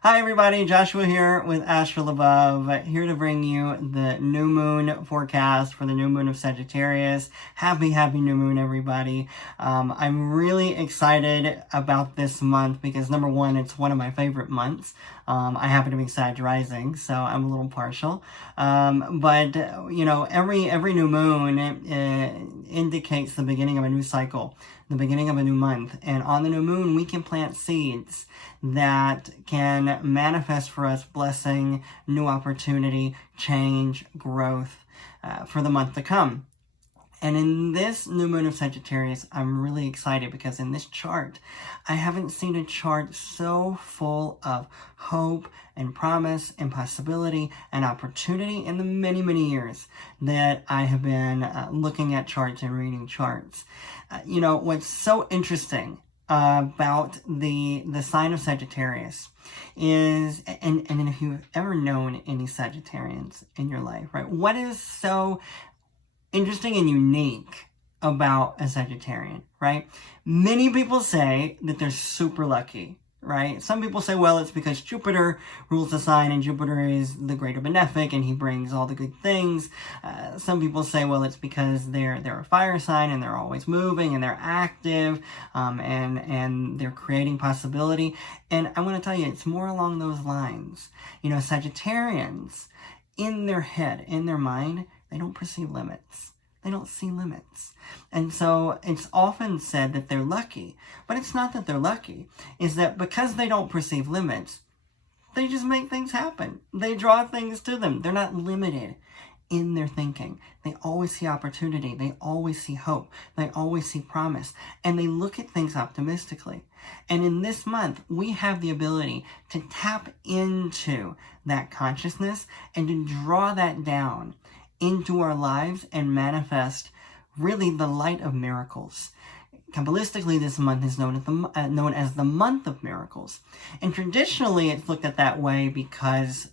Hi everybody, Joshua here with Astral Above, here to bring you the new moon forecast for the new moon of Sagittarius. Happy new moon, everybody. I'm really excited about this month because number one, it's one of my favorite months. I happen to be Sag rising, so I'm a little partial. But you know, every new moon indicates the beginning of a new cycle, the beginning of a new month. And on the new moon, we can plant seeds that can manifest for us blessing, new opportunity, change, growth for the month to come. And in this new moon of Sagittarius, I'm really excited because in this chart, I haven't seen a chart so full of hope and promise and possibility and opportunity in the many, many years that I have been looking at charts and reading charts. You know, what's so interesting about the sign of Sagittarius is, and if you've ever known any Sagittarians in your life, right, what is so interesting and unique about a Sagittarian, right? Many people say that they're super lucky, right? Some people say, well, it's because Jupiter rules the sign and Jupiter is the greater benefic and he brings all the good things. Some people say, well, it's because they're a fire sign and they're always moving and they're active and they're creating possibility. And I want to tell you, it's more along those lines. You know, Sagittarians, in their head, in their mind, they don't perceive limits. They don't see limits. And so it's often said that they're lucky. But it's not that they're lucky. It's that because they don't perceive limits, they just make things happen. They draw things to them. They're not limited in their thinking. They always see opportunity. They always see hope. They always see promise. And they look at things optimistically. And in this month, we have the ability to tap into that consciousness and to draw that down into our lives and manifest really the light of miracles. Kabbalistically, this month is known as the month of miracles. And traditionally, it's looked at that way because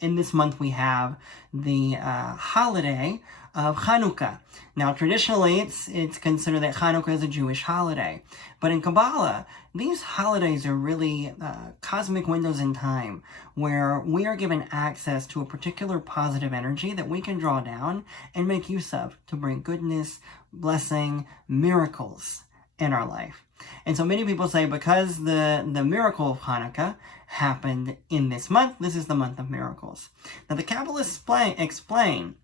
in this month we have the holiday of Hanukkah. Now, traditionally, it's considered that Hanukkah is a Jewish holiday. But in Kabbalah, these holidays are really cosmic windows in time where we are given access to a particular positive energy that we can draw down and make use of to bring goodness, blessing, miracles in our life. And so many people say because the miracle of Hanukkah happened in this month, this is the month of miracles. Now, the Kabbalists explain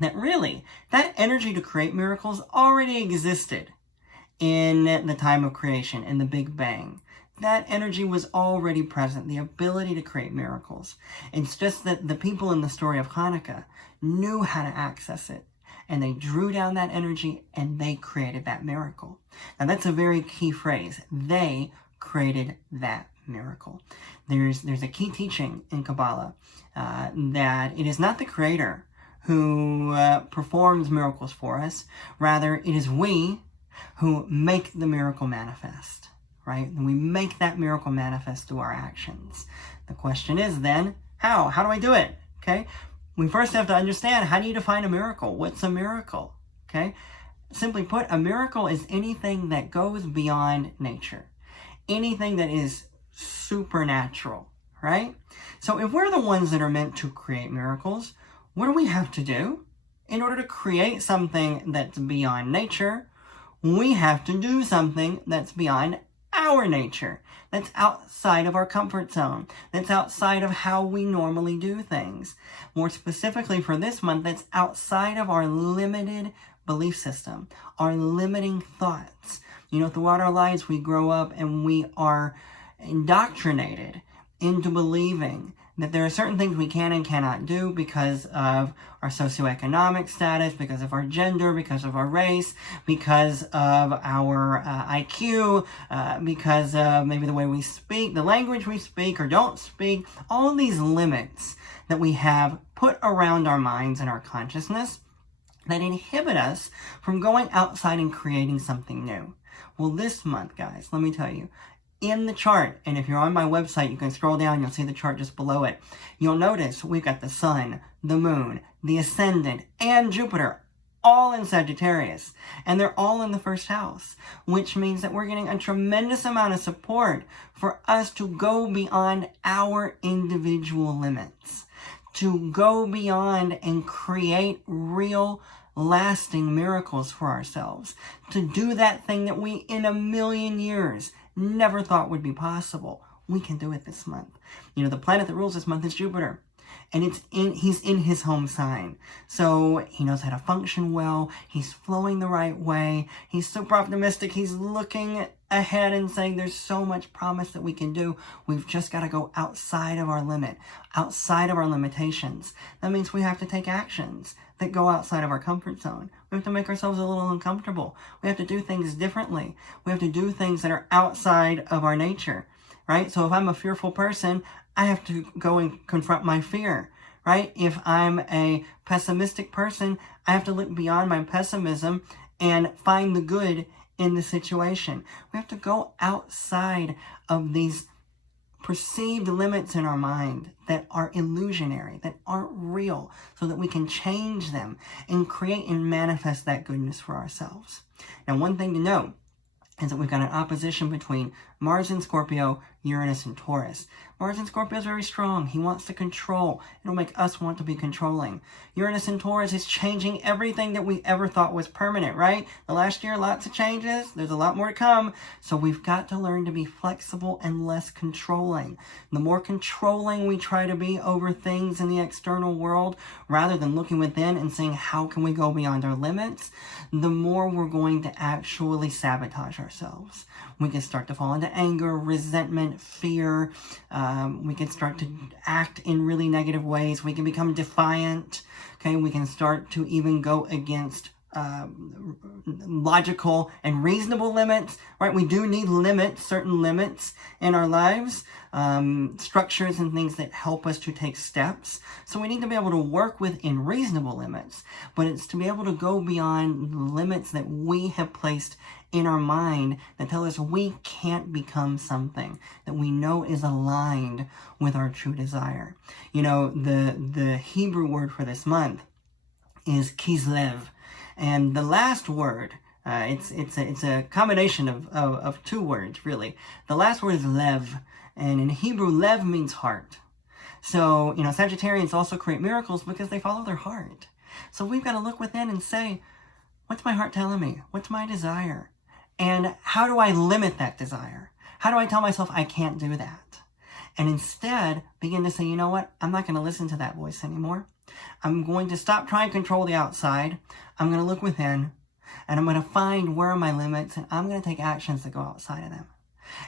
that really, that energy to create miracles already existed in the time of creation, in the Big Bang. That energy was already present, the ability to create miracles. It's just that the people in the story of Hanukkah knew how to access it. And they drew down that energy and they created that miracle. Now that's a very key phrase. They created that miracle. There's a key teaching in Kabbalah that it is not the creator who performs miracles for us. Rather, it is we who make the miracle manifest, right? And we make that miracle manifest through our actions. The question is then, how? How do I do it? Okay? We first have to understand, how do you define a miracle? What's a miracle? Okay? Simply put, a miracle is anything that goes beyond nature. Anything that is supernatural, right? So if we're the ones that are meant to create miracles, what do we have to do? In order to create something that's beyond nature, we have to do something that's beyond our nature, that's outside of our comfort zone, that's outside of how we normally do things. More specifically for this month, that's outside of our limited belief system, our limiting thoughts. You know, throughout our lives, we grow up and we are indoctrinated into believing that there are certain things we can and cannot do because of our socioeconomic status, because of our gender, because of our race, because of our IQ, because of maybe the way we speak, the language we speak or don't speak, all these limits that we have put around our minds and our consciousness that inhibit us from going outside and creating something new. Well, this month, guys, let me tell you, in the chart, and if you're on my website, you can scroll down, you'll see the chart just below it. You'll notice we've got the sun, the moon, the ascendant, and Jupiter all in Sagittarius, and they're all in the first house, which means that we're getting a tremendous amount of support for us to go beyond our individual limits, to go beyond and create real lasting miracles for ourselves, to do that thing that we in a million years never thought would be possible. We can do it this month. You know, the planet that rules this month is Jupiter. And he's in his home sign. So he knows how to function well. He's flowing the right way. He's super optimistic. He's looking ahead and saying there's so much promise that we can do. We've just got to go outside of our limit, outside of our limitations. That means we have to take actions that go outside of our comfort zone. We have to make ourselves a little uncomfortable. We have to do things differently. We have to do things that are outside of our nature, right? So if I'm a fearful person, I have to go and confront my fear, right? If I'm a pessimistic person, I have to look beyond my pessimism and find the good in the situation. We have to go outside of these perceived limits in our mind that are illusionary, that aren't real, so that we can change them and create and manifest that goodness for ourselves. Now, one thing to know is that we've got an opposition between Mars in Scorpio, Uranus in Taurus. Mars in Scorpio is very strong. He wants to control. It'll make us want to be controlling. Uranus in Taurus is changing everything that we ever thought was permanent, right? The last year, lots of changes. There's a lot more to come. So we've got to learn to be flexible and less controlling. The more controlling we try to be over things in the external world, rather than looking within and saying, how can we go beyond our limits, the more we're going to actually sabotage ourselves. We can start to fall into anger, resentment, fear. We can start to act in really negative ways. We can become defiant. Okay, we can start to even go against logical and reasonable limits, right? We do need limits, certain limits in our lives, structures and things that help us to take steps. So we need to be able to work within reasonable limits, but it's to be able to go beyond the limits that we have placed in our mind that tell us we can't become something that we know is aligned with our true desire. You know, the Hebrew word for this month is kislev. And the last word, it's a combination of two words, really. The last word is lev, and in Hebrew, lev means heart. So, you know, Sagittarians also create miracles because they follow their heart. So we've got to look within and say, what's my heart telling me? What's my desire? And how do I limit that desire? How do I tell myself I can't do that? And instead, begin to say, you know what? I'm not going to listen to that voice anymore. I'm going to stop trying to control the outside. I'm going to look within, and I'm going to find where are my limits, and I'm going to take actions that go outside of them.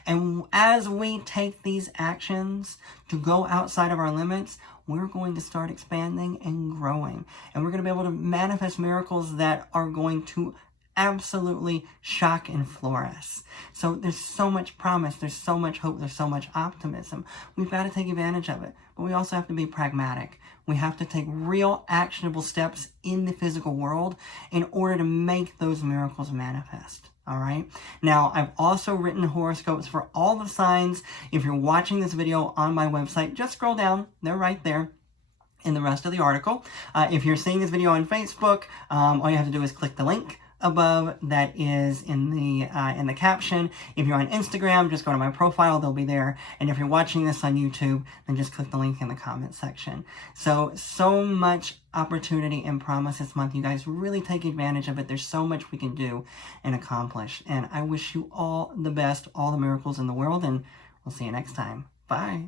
And as we take these actions to go outside of our limits, we're going to start expanding and growing. And we're going to be able to manifest miracles that are going to absolutely shock and floor us. So there's so much promise, there's so much hope, there's so much optimism. We've got to take advantage of it, but we also have to be pragmatic. We have to take real actionable steps in the physical world in order to make those miracles manifest. All right. Now, I've also written horoscopes for all the signs. If you're watching this video on my website, just scroll down. They're right there in the rest of the article. If you're seeing this video on Facebook, all you have to do is click the link above that is in the caption. If you're on Instagram, just go to my profile, they'll be there. And if you're watching this on YouTube, then just click the link in the comment section. So much opportunity and promise this month. You guys really take advantage of it. There's so much we can do and accomplish. And I wish you all the best, all the miracles in the world, and we'll see you next time. Bye.